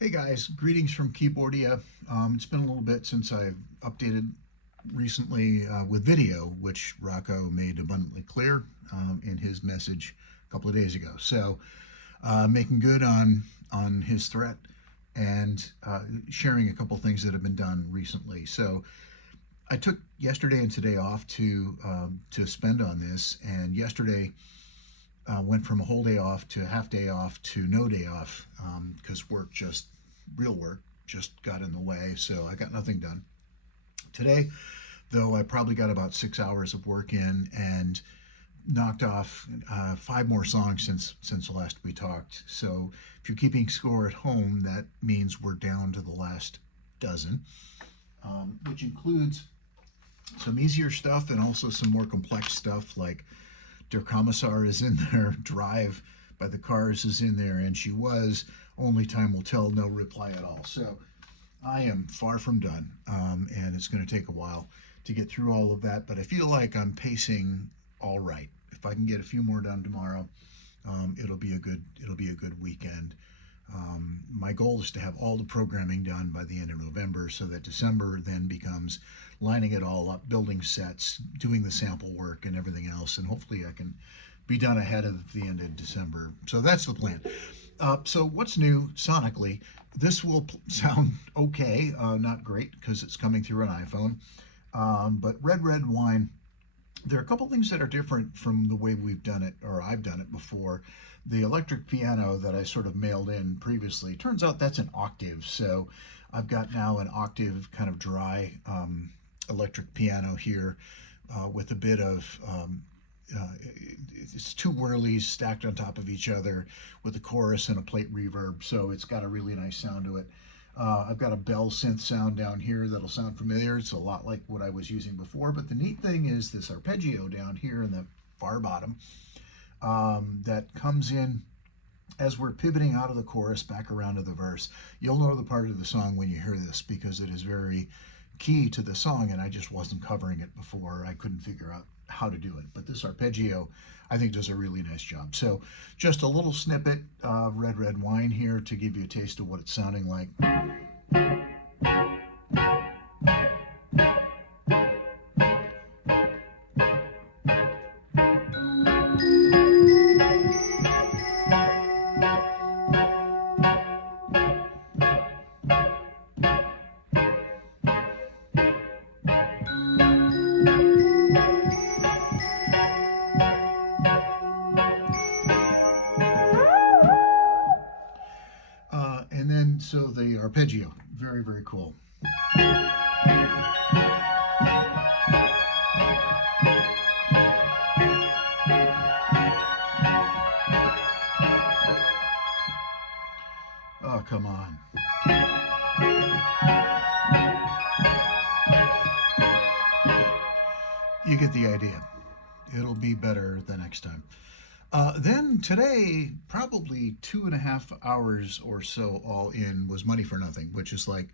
Hey guys, greetings from Keyboardia. It's been a little bit since I've updated recently with video, which Rocco made abundantly clear in his message a couple of days ago. So, making good on his threat and sharing a couple of things that have been done recently. So, I took yesterday and today off to spend on this, and yesterday went from a whole day off to half day off to no day off because real work just got in the way. So I got nothing done. Today, though, I probably got about 6 hours of work in and knocked off 5 more songs since the last we talked. So if you're keeping score at home, that means we're down to the last dozen, which includes some easier stuff and also some more complex stuff like Der Kommissar is in there, Drive by the Cars is in there, and She Was, Only Time Will Tell, no reply at all. So I am far from done, and it's going to take a while to get through all of that, but I feel like I'm pacing all right. If I can get a few more done tomorrow, it'll be a good weekend. My goal is to have all the programming done by the end of November so that December then becomes lining it all up, building sets, doing the sample work and everything else, and hopefully I can be done ahead of the end of December. So that's the plan. So what's new sonically? This will sound okay, not great because it's coming through an iPhone, but Red Red Wine, there are a couple things that are different from the way we've done it, or I've done it before. The electric piano that I sort of mailed in previously, turns out that's an octave. So I've got now an octave kind of dry electric piano here with a bit of, it's two whirlies stacked on top of each other with a chorus and a plate reverb. So it's got a really nice sound to it. I've got a bell synth sound down here that'll sound familiar. It's a lot like what I was using before, but the neat thing is this arpeggio down here in the far bottom that comes in as we're pivoting out of the chorus back around to the verse. You'll know the part of the song when you hear this because it is very key to the song, and I just wasn't covering it before. I couldn't figure out how to do it, but this arpeggio I think does a really nice job. So just a little snippet of Red Red Wine here to give you a taste of what it's sounding like. And then, so the arpeggio, very, very cool. Oh, come on. You get the idea. It'll be better the next time. Then today, probably 2.5 hours or so all in was money for nothing, which is like,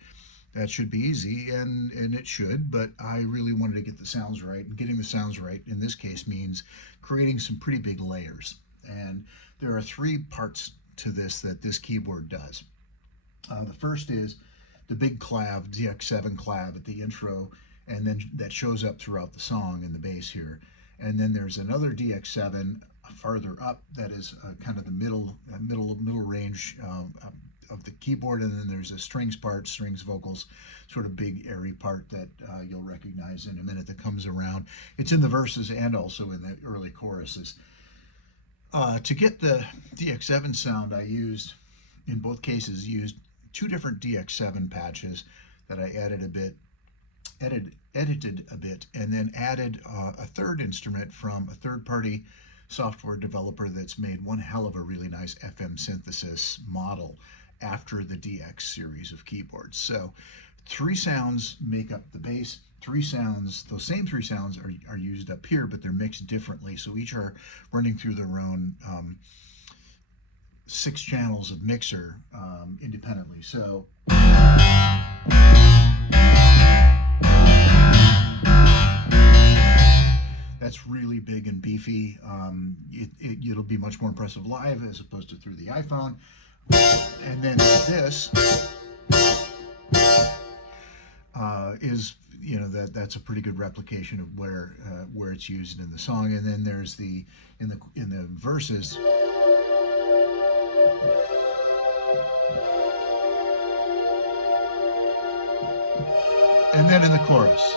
that should be easy, and it should, but I really wanted to get the sounds right. And getting the sounds right in this case means creating some pretty big layers. And there are 3 parts to this that this keyboard does. The first is the big clav, DX7 clav at the intro, and then that shows up throughout the song in the bass here. And then there's another DX7 farther up that is kind of the middle range of the keyboard, and then there's a strings part, strings, vocals, sort of big airy part that you'll recognize in a minute that comes around. It's in the verses and also in the early choruses. To get the DX7 sound, I used, in both cases, used 2 different DX7 patches that I edited a bit, and then added a third instrument from a third-party software developer that's made one hell of a really nice FM synthesis model after the DX series of keyboards. So 3 sounds make up the bass. 3 sounds, those same 3 sounds are used up here, but they're mixed differently. So each are running through their own 6 channels of mixer independently. So that's really big and beefy. It'll be much more impressive live as opposed to through the iPhone. And then this is, you know, that's a pretty good replication of where it's used in the song. And then there's the in the verses. And then in the chorus.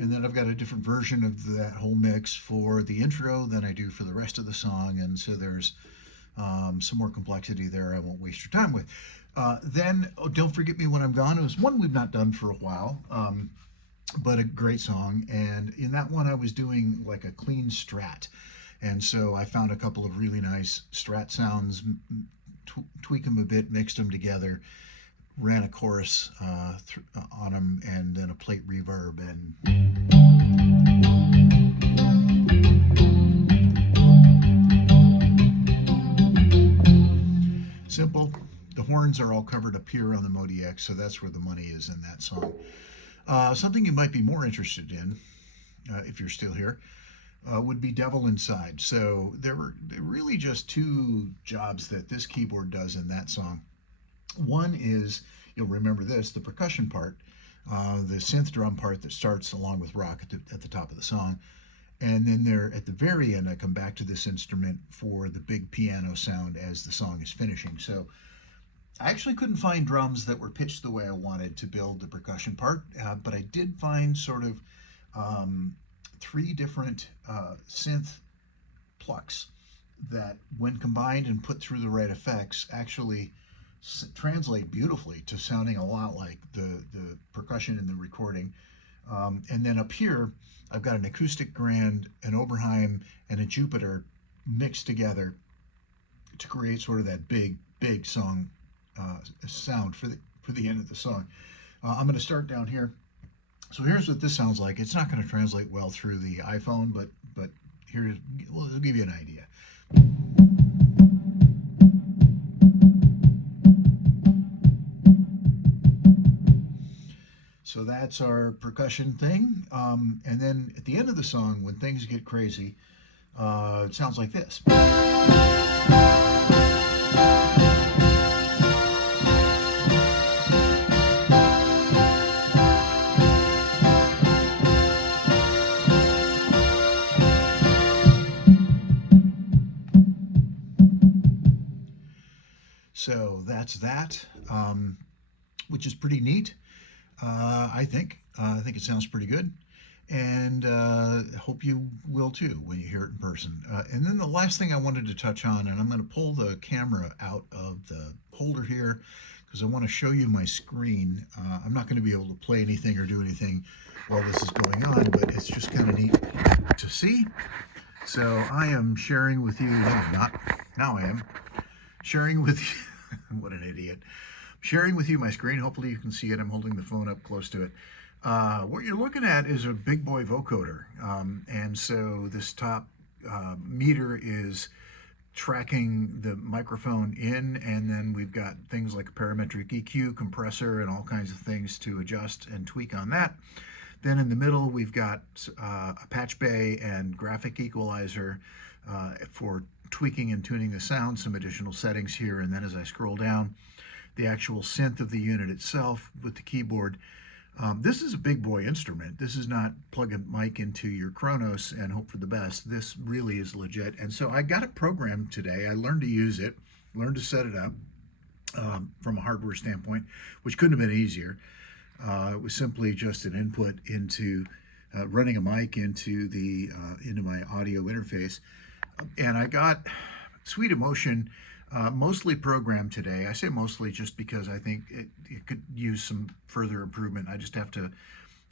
And then I've got a different version of that whole mix for the intro than I do for the rest of the song. And so there's some more complexity there I won't waste your time with. Then Don't Forget Me When I'm Gone. It was one we've not done for a while, but a great song. And in that one I was doing like a clean strat. And so I found a couple of really nice strat sounds, tweak them a bit, mixed them together, ran a chorus on them, and then a plate reverb. And simple. The horns are all covered up here on the Modi X, so that's where the money is in that song. Something you might be more interested in, if you're still here, would be Devil Inside. So there were really just two jobs that this keyboard does in that song. One is, you'll remember this, the percussion part, the synth drum part that starts along with rock at the top of the song. And then there at the very end, I come back to this instrument for the big piano sound as the song is finishing. So I actually couldn't find drums that were pitched the way I wanted to build the percussion part, but I did find sort of three different synth plucks that, when combined and put through the right effects, actually translate beautifully to sounding a lot like the percussion in the recording. And then up here, I've got an acoustic grand, an Oberheim, and a Jupiter mixed together to create sort of that big song sound for the end of the song. I'm going to start down here. So here's what this sounds like. It's not going to translate well through the iPhone, but here, well, it'll give you an idea. So that's our percussion thing. And then at the end of the song, when things get crazy, it sounds like this. So that's that, which is pretty neat. I think it sounds pretty good, and hope you will too when you hear it in person. And then the last thing I wanted to touch on, and I'm going to pull the camera out of the holder here because I want to show you my screen. I'm not going to be able to play anything or do anything while this is going on, but it's just kind of neat to see. So I am sharing with you, now I am sharing with you, what an idiot. Sharing with you my screen. Hopefully you can see it. I'm holding the phone up close to it. What you're looking at is a big boy vocoder. And so this top meter is tracking the microphone in, and then we've got things like a parametric EQ, compressor, and all kinds of things to adjust and tweak on that. Then in the middle, we've got a patch bay and graphic equalizer for tweaking and tuning the sound, some additional settings here. And then as I scroll down, the actual synth of the unit itself with the keyboard. This is a big boy instrument. This is not plug a mic into your Kronos and hope for the best. This really is legit. And so I got it programmed today. I learned to use it, learned to set it up from a hardware standpoint, which couldn't have been easier. It was simply just an input into running a mic into my audio interface. And I got Sweet Emotion mostly programmed today. I say mostly just because I think it could use some further improvement. I just have to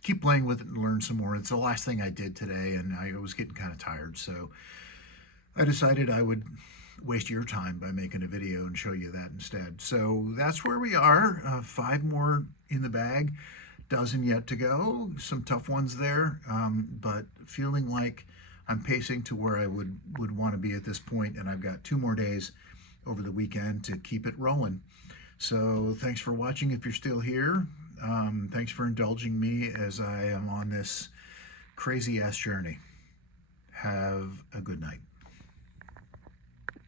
keep playing with it and learn some more. It's the last thing I did today, and I was getting kind of tired. So I decided I would waste your time by making a video and show you that instead. So that's where we are. 5 more in the bag, dozen yet to go. Some tough ones there, but feeling like I'm pacing to where I would want to be at this point, and I've got 2 more days over the weekend to keep it rolling. So thanks for watching if you're still here. Thanks for indulging me as I am on this crazy ass journey. Have a good night.